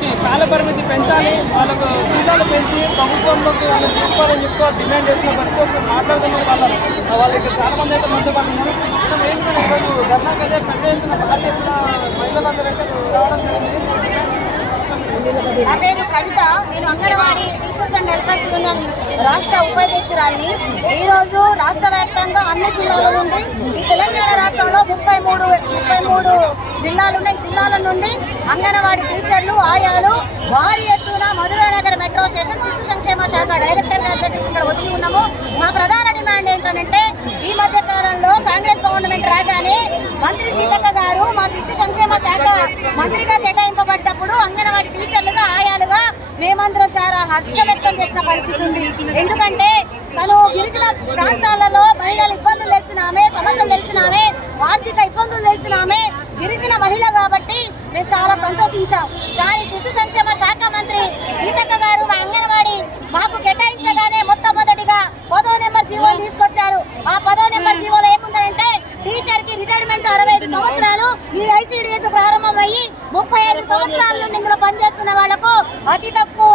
టీచర్స్కి కాల పరిమితి పెంచాలి వాళ్ళకు జీతాలు పెంచి ప్రభుత్వంలోకి వాళ్ళు తీసుకోవాలని చెప్తూ డిమాండ్ చేసిన పరిస్థితి ఒకసారి మాట్లాడుతున్న వాళ్ళు వాళ్ళకి చాలా మంది అయితే మందు పడుతున్నారు మనం ఏంటంటే ఈరోజు? ధర్నాకైతే పెద్ద ఎత్తున భారీ మహిళలందరూ అయితే రావడం జరిగింది. నా పేరు కవిత. నేను Anganwadi teachers and helpers union రాష్ట్ర ఉపాధ్యక్షురాలిని. ఈరోజు రాష్ట్ర వ్యాప్తంగా అన్ని జిల్లాల నుండి ఈ తెలంగాణ రాష్ట్రంలో ముప్పై మూడు ముప్పై మూడు జిల్లాలు ఉన్నాయి. జిల్లాల నుండి అంగన్వాడీ టీచర్లు ఆయాలు భారీ ఎత్తున మధురానగర్ మెట్రో స్టేషన్ శిశు సంక్షేమ శాఖ డైరెక్టర్ దగ్గరికి ఇక్కడ వచ్చి ఉన్నాము. మా ప్రధాన డిమాండ్ ఏంటంటే ఈ మధ్య కాలంలో కాంగ్రెస్ గవర్నమెంట్ రాగానే మంత్రి సీతక్క గారు మా శిశు సంక్షేమ శాఖ మంత్రిగా కేటాయింపబడ్డప్పుడు అంగన్వాడీ టీచర్లుగా ఆయాలుగా మేమందరం చాలా హర్ష వ్యక్తం చేసిన పరిస్థితి ఉంది. ఎందుకంటే తను గిరిజన ప్రాంతాలలో మహిళల ఇబ్బందులు తెలిసిన ఆమె సమస్యలు తెలిసిన ఆమె ఆర్థిక ఇబ్బందులు తెలిసిన ఆమె గిరిజన మహిళ కాబట్టి మేము చాలా సంతోషించాం. దాని శిశు సంక్షేమ శాఖ మంత్రి సీతక్క గారు మా అంగన్వాడీ మాకు కేటాయించగానే మొట్టమొదటిగా పదో నెంబర్ జీవో తీసుకొచ్చారు. ఆ పదో నెంబర్ జీవోలో ఏముందంటే టీచర్కి రిటైర్మెంట్ అరవై ఐదు సంవత్సరాలు ఈ ఐసీడీఎస్ ప్రారంభమయ్యి ముప్పై ఐదు సంవత్సరాల నుండి ఇందులో పనిచేస్తున్న వాళ్ళకు అతి తక్కువ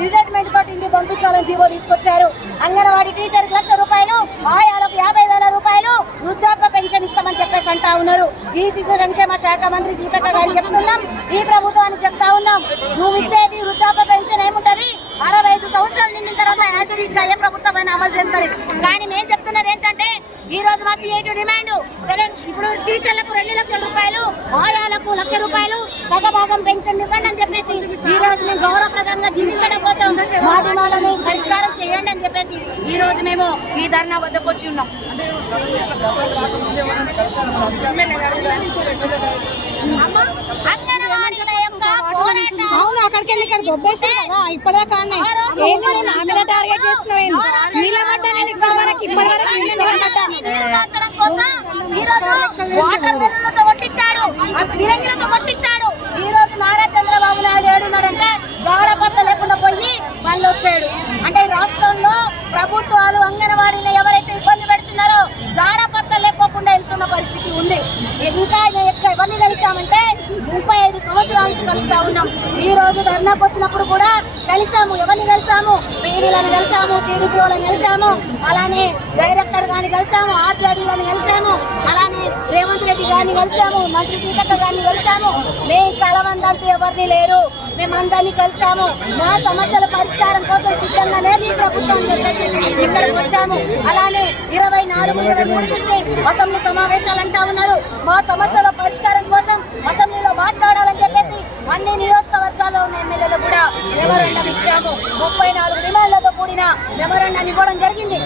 రిటైర్మెంట్ తోటి ఇంటికి పంపించాలని జీవో తీసుకొచ్చారు. అంగన్వాడీ టీచర్ లక్ష రూపాయలు ఆయాలకు యాభై వేల రూపాయలు వృద్ధాప్య పెన్షన్ ఇస్తామని చెప్పేసి అంటా ఉన్నారు. ఈ శిశు సంక్షేమ శాఖ మంత్రి సీతక్క గారు చెప్తున్నాం. ఈ ప్రభుత్వానికి చెప్తా ఉన్నాం. నువ్వు ఇచ్చేది వృద్ధాప్య పెన్షన్ ఏముంటది? అరవై ఐదు సంవత్సరాలు నిండిన తర్వాత యాసిడీస్గా ఏ ప్రభుత్వం అమలు చేస్తారు. కానీ మేము చెప్తున్నది ఏంటంటే ఈ రోజు మా సిఐటి డిమాండ్ తెలంగాణ ఇప్పుడు టీచర్లకు రెండు లక్షల రూపాయలు ఆయాలకు లక్ష రూపాయలు సగభాగం పెన్షన్ ఇవ్వండి అని చెప్పేసి ఈ రోజు మేము గౌరవప్రదంగా జీవించడం కోసం మా డిమాండ్లని పరిష్కారం చేయండి అని చెప్పేసి ఈ రోజు మేము ఈ ధర్నా వద్దకు వచ్చి ఉన్నాం. అంగన్వాడీల యొక్క పోరాటం అవును అక్కడికి వెళ్ళి ఇక్కడ దొబ్బేసి కదా ఇప్పటిదాకా అన్నాయి. ఆ రోజు ఏంటి నువ్వు నా మీద టార్గెట్ చేస్తున్నావు నిలబడ్డా నేను కోసం ఈ రోజు వాటర్ కొట్టించాడు. ఫిరంగిలతో కొట్టించాడు. ఈ రోజు నారా చంద్రబాబు నాయుడు ఏడున్నాడంటే జాడపత్త లేకుండా పోయి మళ్ళీ వచ్చాడు. అంటే రాష్ట్రంలో ప్రభుత్వాలు అంగన్వాడీలు ఎవరైతే ఇబ్బంది పెడుతున్నారో జాడపత్త లేకోకుండా వెళ్తున్న పరిస్థితి ఉంది. ఇంకా ఎవరిని కలిసామంటే ముప్పై ఐదు సంవత్సరాల నుంచి కలుస్తా ఉన్నాం. ఈ రోజు ధర్నాకు వచ్చినప్పుడు కూడా కలిసాము ఎవరిని కలిసాము పీడీలను కలిసాము సిడిపిఓలను కలిసాము అలానే డైరెక్టర్ గాని కలిసాము ఆర్జేడీలను కలిసాము అలానే రేవంత్ రెడ్డి గారిని కలిసాము మంత్రి సీతక్క గారిని కలిసాము మేము కలవందంటూ ఎవరిని లేరు మేమందరినీ కలిసాము మా సమస్యల పరిష్కారం కోసం సిద్ధంగానే ఈ ప్రభుత్వం చెప్పేసి ఇక్కడికి వచ్చాము. అలానే ఇరవై నాలుగు ఇరవై మూడు నుంచి అసెంబ్లీ సమావేశాలు అంటా ఉన్నారు. మా సమస్యల పరిష్కారం కోసం అసెంబ్లీలో మాట్లాడాలని చెప్పేసి అన్ని నియోజకవర్గాల్లో ఉన్న ఎమ్మెల్యేలు మెమరండం ఇచ్చాము. ముప్పై నాలుగు డిమాండ్లతో కూడిన మెమరండాన్ని ఇవ్వడం జరిగింది.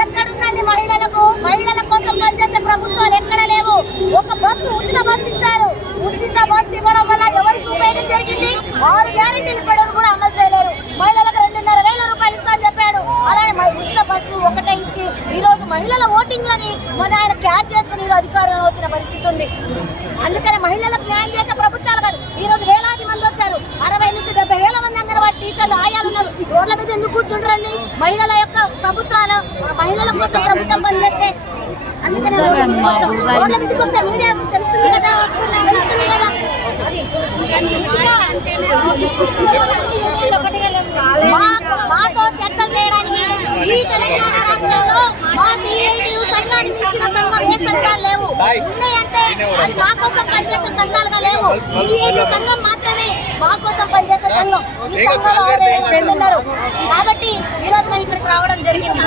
ఎక్కడుందండి మహిళలకు? మహిళల కోసం పనిచేసే ప్రభుత్వాలు ఎక్కడ లేవు? ఒక బస్సు ఉచిత బస్సు ఇచ్చారు. ఉచిత బస్సు ఇవ్వడం వల్ల ఎవరికి ఉపయోగం జరిగింది? ఆరు గ్యారెంటీలు ఇవ్వడం కూడా అమలు చేయలేరు మహిళలకు రెండున్నర వేల రూపాయలు ఇస్తా అని చెప్పాడు అలానే మ- ఉచిత బస్సు ఒకటే ఇచ్చి ఈ రోజు మహిళల ఓటింగ్లని మన ఆయన క్యాచ్ చేసుకుని ఈరోజు అధికారంలో వచ్చిన పరిస్థితి ఉంది. అందుకని మహిళలకు న్యాయం చేసే ప్రభుత్వాలు కాదు. ఈ రోజు వేలాది మంది వచ్చారు. అరవై నుంచి డెబ్బై వేల మంది అంగన్వాడీ టీచర్లు ఆయాలు ఉన్నారు. రోడ్ల మీద ఎందుకు కూర్చుంటారండి? మహిళల యొక్క ప్రభుత్వాలు మహిళల కోసం ప్రభుత్వం పనిచేస్తే అందుకనే రోడ్ల మీదకి వస్తే మీడియా తెలుస్తుంది కదా? తెలుస్తుంది కదా? అది మాకు మాతో చర్చలు చేయడానికి ఈ తెలంగాణ రాష్ట్రంలో మా సిఐటియు సంఘానికి మించిన సంఘం ఏ సంఘాలు లేవు ఉన్నాయంటే అది మా కోసం పనిచేసే సంఘాలుగా లేవు. సిఐటి సంఘం మాత్రమే మా కోసం పనిచేసే సంఘం. ఈ సంఘంలో ఉన్నారు. కాబట్టి ఈ రోజు మేము ఇక్కడికి రావడం జరిగింది.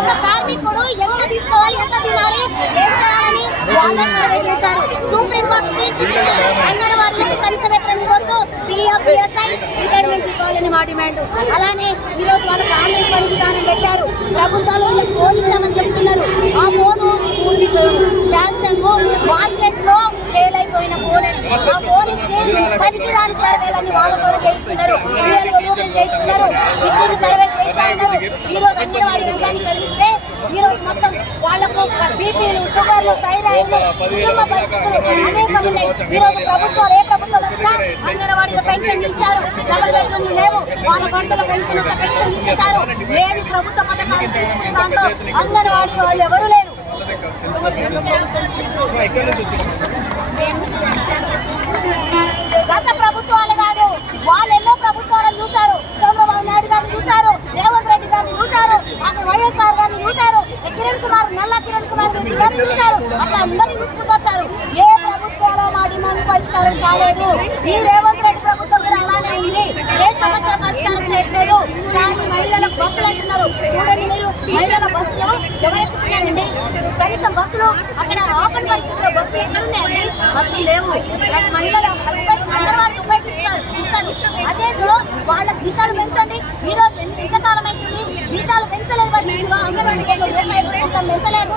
ఒక కార్మికుడు ఎంత తీసుకోవాలి ఎంత తినాలి ఏం చేయాలని వాళ్ళే సర్వే చేశారు. సుప్రీంకోర్టు తీర్పిచ్చింది అంగన్వాడీలకు కనీస వేతనం ఇవ్వచ్చు. పిఎఫ్ రిటైర్మెంట్ ఇవ్వాలని మా డిమాండ్. అలానే ఈ రోజు వాళ్ళకి ఆన్లైన్ పని విధానం పెట్టారు. ప్రభుత్వాలు వీళ్ళకి ఫోన్ ఇచ్చామని చెప్తున్నారు. ఆ ఫోను పూజీ శాంసంగ్ మార్కెట్లో ఫెయిల్ అయిపోయిన ఫోన్ అని. ఆ ఫోన్ పనికిరాని సర్వేలన్నీ వాళ్ళతో చేయిస్తున్నారు. చేయిస్తున్నారు. ఇప్పుడు సర్వే చేస్తా ఉన్నారు. ఈ రోజు అంగన్వాడీ రంగాన్ని కలిగిస్తే ఈ రోజు మొత్తం వాళ్ళకు బీపీలు షుగర్లు థైరాయిడ్ కుటుంబ పరిస్థితులు అనేకం ఉన్నాయి. ఈ రోజు ప్రభుత్వాలు ఏ ప్రభుత్వం వచ్చి ఇవ్వకుండా అంగన్వాడీలో పెన్షన్ తీశారు. డబుల్ బెడ్రూమ్ లేవు. వాళ్ళ భర్తల పెన్షన్ పెన్షన్ తీసేశారు. ఏమి ప్రభుత్వ పథకాలు తీసుకునే దాంట్లో అంగన్వాడీ వాళ్ళు ఎవరు లేరు. గత ప్రభుత్వాలు కాదు. వాళ్ళు ఎన్నో ప్రభుత్వాలను చూశారు. చంద్రబాబు నాయుడు గారిని చూశారు. రేవంత్ రెడ్డి గారిని చూశారు. అక్కడ వైఎస్ఆర్ గారిని చూశారు. కిరణ్ కుమార్ నల్ల కిరణ్ కుమార్ రెడ్డి గారిని చూశారు. అట్లా అందరినీ చూసుకుంటూ వచ్చారు. ఏ ప్రభుత్వాలు మా డిమాండ్ పరిష్కారం కాలేదు. ఈ రేవంత్ రెడ్డి ప్రభుత్వం కూడా అలానే ఉంది. ఏ సమస్య పరిష్కారం చేయట్లేదు. కానీ మహిళలకు బస్సులు అంటున్నారు. చూడండి మీరు మహిళల బస్సులు ఎవరెక్కుతున్నారండి? కనీసం బస్సులు అక్కడ ఆపని పరిస్థితిలో బస్సులు ఎక్కడ ఉన్నాయండి బస్సులు లేవు. మహిళల ఉపయోగి- అంగన్వాడీ ఉపయోగించారు ఉంచారు. అదే ఇందులో వాళ్ళ జీతాలు పెంచండి. ఈ రోజు ఎంతకాలం అవుతుంది? జీతాలు పెంచలేని పరిస్థితిలో అంగన్వాడీ ఒక రూపాయి జీతం పెంచలేరు.